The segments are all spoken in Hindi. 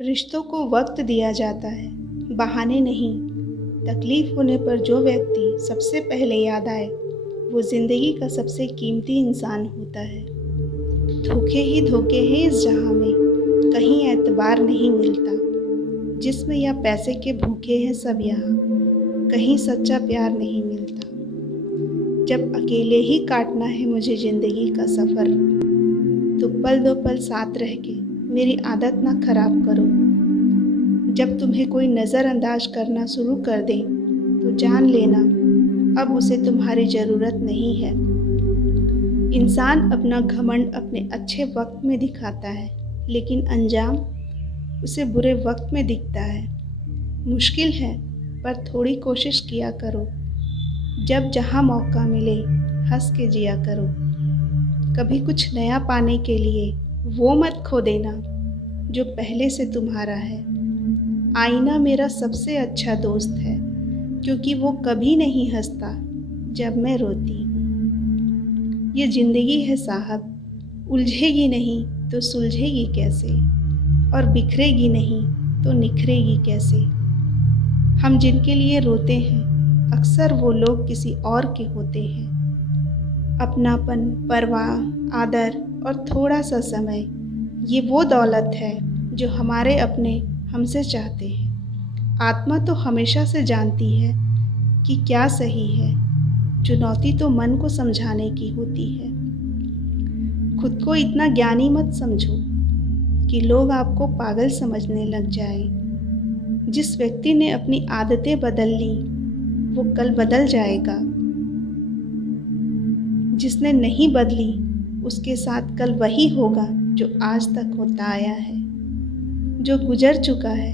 रिश्तों को वक्त दिया जाता है, बहाने नहीं। तकलीफ होने पर जो व्यक्ति सबसे पहले याद आए, वो ज़िंदगी का सबसे कीमती इंसान होता है। धोखे ही धोखे हैं इस जहाँ में, कहीं एतबार नहीं मिलता। जिस्म या पैसे के भूखे हैं सब यहाँ, कहीं सच्चा प्यार नहीं मिलता। जब अकेले ही काटना है मुझे ज़िंदगी का सफ़र, तो पल दो पल साथ रह के मेरी आदत ना खराब करो। जब तुम्हें कोई नज़रअंदाज करना शुरू कर दे, तो जान लेना अब उसे तुम्हारी ज़रूरत नहीं है। इंसान अपना घमंड अपने अच्छे वक्त में दिखाता है, लेकिन अंजाम उसे बुरे वक्त में दिखता है। मुश्किल है, पर थोड़ी कोशिश किया करो। जब जहाँ मौका मिले हंस के जिया करो। कभी कुछ नया पाने के लिए वो मत खो देना जो पहले से तुम्हारा है। आईना मेरा सबसे अच्छा दोस्त है, क्योंकि वो कभी नहीं हंसता जब मैं रोती हूँ। ये ज़िंदगी है साहब, उलझेगी नहीं तो सुलझेगी कैसे, और बिखरेगी नहीं तो निखरेगी कैसे। हम जिनके लिए रोते हैं, अक्सर वो लोग किसी और के होते हैं। अपनापन, परवाह, आदर और थोड़ा सा समय, ये वो दौलत है जो हमारे अपने हमसे चाहते हैं। आत्मा तो हमेशा से जानती है कि क्या सही है, चुनौती तो मन को समझाने की होती है। खुद को इतना ज्ञानी मत समझो कि लोग आपको पागल समझने लग जाए। जिस व्यक्ति ने अपनी आदतें बदल ली, वो कल बदल जाएगा। जिसने नहीं बदली, उसके साथ कल वही होगा जो आज तक होता आया है। जो गुजर चुका है,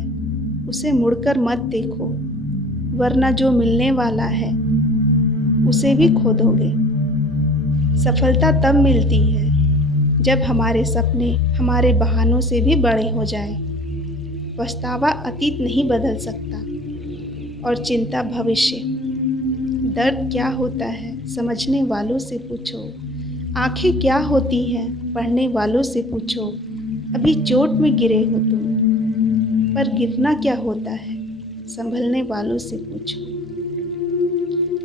उसे मुड़कर मत देखो, वरना जो मिलने वाला है, उसे भी खो दोगे। सफलता तब मिलती है जब हमारे सपने हमारे बहानों से भी बड़े हो जाएं। पछतावा अतीत नहीं बदल सकता, और चिंता भविष्य। दर्द क्या होता है समझने वालों से पूछो, आंखें क्या होती हैं पढ़ने वालों से पूछो। अभी चोट में गिरे हो तुम, पर गिरना क्या होता है संभलने वालों से पूछो।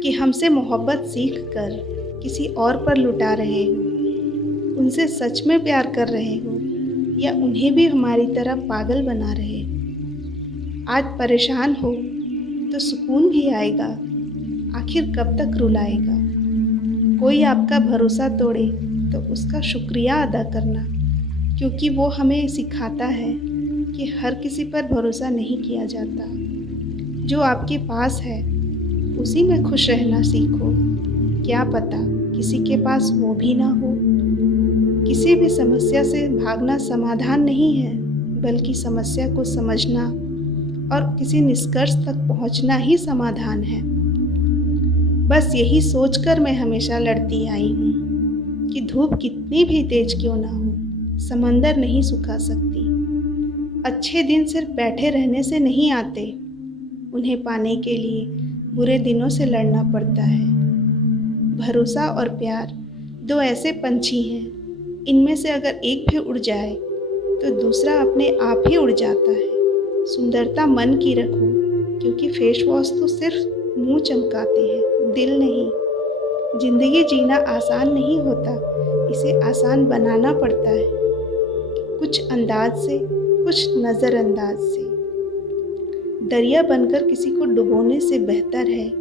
कि हमसे मोहब्बत सीख कर किसी और पर लुटा रहे हो, उनसे सच में प्यार कर रहे हो, या उन्हें भी हमारी तरह पागल बना रहे हो। आज परेशान हो तो सुकून भी आएगा, आखिर कब तक रुलाएगा। कोई आपका भरोसा तोड़े तो उसका शुक्रिया अदा करना, क्योंकि वो हमें सिखाता है कि हर किसी पर भरोसा नहीं किया जाता। जो आपके पास है उसी में खुश रहना सीखो। क्या पता किसी के पास वो भी ना हो। किसी भी समस्या से भागना समाधान नहीं है, बल्कि समस्या को समझना और किसी निष्कर्ष तक पहुंचना ही समाधान है। बस यही सोचकर मैं हमेशा लड़ती आई हूँ कि धूप कितनी भी तेज क्यों ना हो, समंदर नहीं सुखा सकती। अच्छे दिन सिर्फ बैठे रहने से नहीं आते, उन्हें पाने के लिए बुरे दिनों से लड़ना पड़ता है। भरोसा और प्यार दो ऐसे पंछी हैं, इनमें से अगर एक भी उड़ जाए तो दूसरा अपने आप ही उड़ जाता है। सुंदरता मन की रखो, क्योंकि फेस वॉश तो सिर्फ मुंह चमकाते हैं, दिल नहीं। जिंदगी जीना आसान नहीं होता, इसे आसान बनाना पड़ता है। कुछ अंदाज से, कुछ नज़रअंदाज से। दरिया बनकर किसी को डुबोने से बेहतर है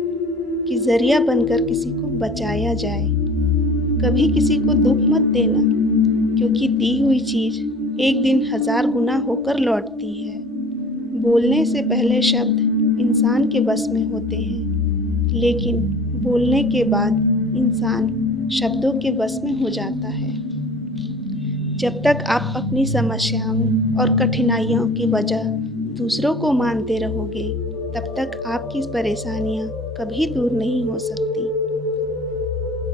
कि जरिया बनकर किसी को बचाया जाए। कभी किसी को दुख मत देना, क्योंकि दी हुई चीज़ एक दिन 1000 गुना होकर लौटती है। बोलने से पहले शब्द इंसान के बस में होते हैं, लेकिन बोलने के बाद इंसान शब्दों के बस में हो जाता है। जब तक आप अपनी समस्याओं और कठिनाइयों की वजह दूसरों को मानते रहोगे, तब तक आपकी परेशानियां कभी दूर नहीं हो सकती।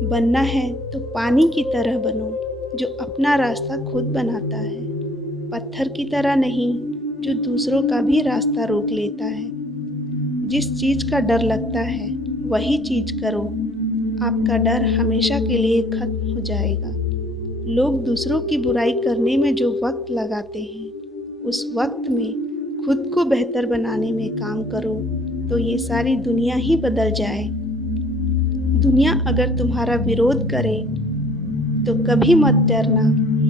बनना है तो पानी की तरह बनो, जो अपना रास्ता खुद बनाता है। पत्थर की तरह नहीं, जो दूसरों का भी रास्ता रोक लेता है। जिस चीज़ का डर लगता है वही चीज़ करो, आपका डर हमेशा के लिए खत्म हो जाएगा। लोग दूसरों की बुराई करने में जो वक्त लगाते हैं, उस वक्त में खुद को बेहतर बनाने में काम करो तो ये सारी दुनिया ही बदल जाए। दुनिया अगर तुम्हारा विरोध करे तो कभी मत डरना,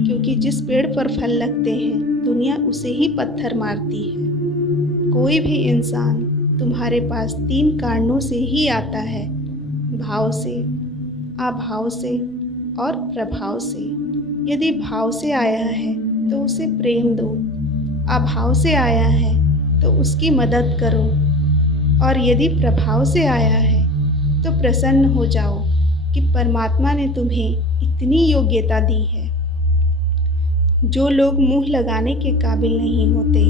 क्योंकि जिस पेड़ पर फल लगते हैं दुनिया उसे ही पत्थर मारती है। कोई भी इंसान तुम्हारे पास 3 कारणों से ही आता है, भाव से, अभाव से और प्रभाव से। यदि भाव से आया है तो उसे प्रेम दो, अभाव से आया है तो उसकी मदद करो और यदि प्रभाव से आया है तो प्रसन्न हो जाओ कि परमात्मा ने तुम्हें इतनी योग्यता दी है। जो लोग मुंह लगाने के काबिल नहीं होते,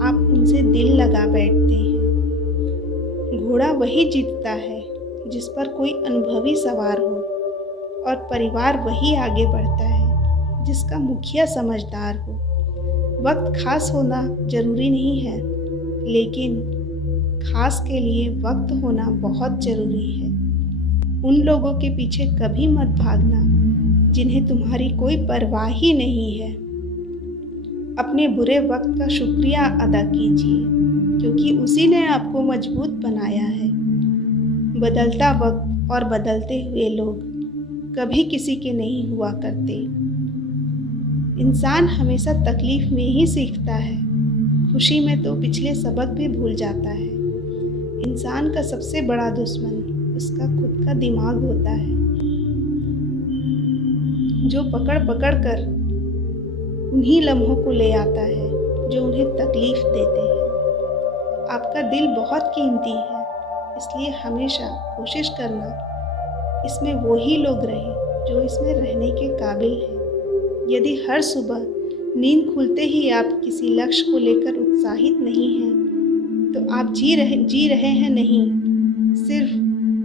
आप उनसे दिल लगा बैठते हैं। घोड़ा वही जीतता है जिस पर कोई अनुभवी सवार हो, और परिवार वही आगे बढ़ता है जिसका मुखिया समझदार हो। वक्त खास होना जरूरी नहीं है, लेकिन खास के लिए वक्त होना बहुत जरूरी है। उन लोगों के पीछे कभी मत भागना जिन्हें तुम्हारी कोई परवाह ही नहीं है। अपने बुरे वक्त का शुक्रिया अदा कीजिए, क्योंकि उसी ने आपको मजबूत बनाया है। बदलता वक्त और बदलते हुए लोग कभी किसी के नहीं हुआ करते। इंसान हमेशा तकलीफ में ही सीखता है, खुशी में तो पिछले सबक भी भूल जाता है। इंसान का सबसे बड़ा दुश्मन उसका खुद का दिमाग होता है, जो पकड़ पकड़ कर उन्हीं लम्हों को ले आता है जो उन्हें तकलीफ देते हैं। आपका दिल बहुत कीमती है, इसलिए हमेशा कोशिश करना इसमें वही लोग रहे जो इसमें रहने के काबिल हैं। यदि हर सुबह नींद खुलते ही आप किसी लक्ष्य को लेकर उत्साहित नहीं हैं, तो आप जी रहे हैं नहीं, सिर्फ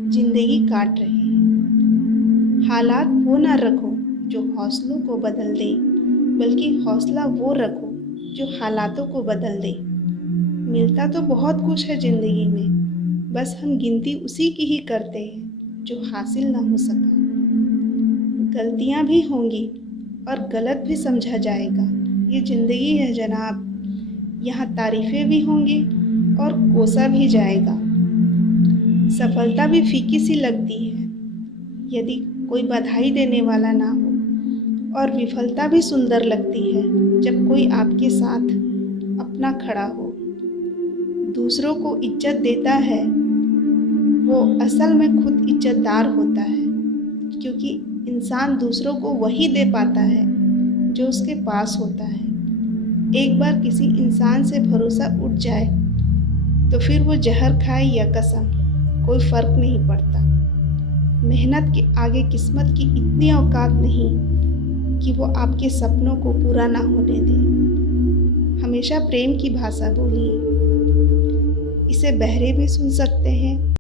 जिंदगी काट रहे हैं। हालात वो ना रखो जो हौसलों को बदल दे, बल्कि हौसला वो रखो जो हालातों को बदल दे। मिलता तो बहुत कुछ है जिंदगी में, बस हम गिनती उसी की ही करते हैं जो हासिल ना हो सका। गलतियां भी होंगी और गलत भी समझा जाएगा, ये जिंदगी है जनाब। यहाँ तारीफें भी होंगी और कोसा भी जाएगा। सफलता भी फीकी सी लगती है यदि कोई बधाई देने वाला ना हो, और विफलता भी सुंदर लगती है जब कोई आपके साथ अपना खड़ा हो। दूसरों को इज्जत देता है वो असल में खुद इज्जतदार होता है, क्योंकि इंसान दूसरों को वही दे पाता है जो उसके पास होता है। एक बार किसी इंसान से भरोसा उठ जाए तो फिर वो जहर खाए या कसम, कोई फर्क नहीं पड़ता। मेहनत के आगे किस्मत की इतनी औकात नहीं कि वो आपके सपनों को पूरा ना होने दे। हमेशा प्रेम की भाषा बोलिए, इसे बहरे भी सुन सकते हैं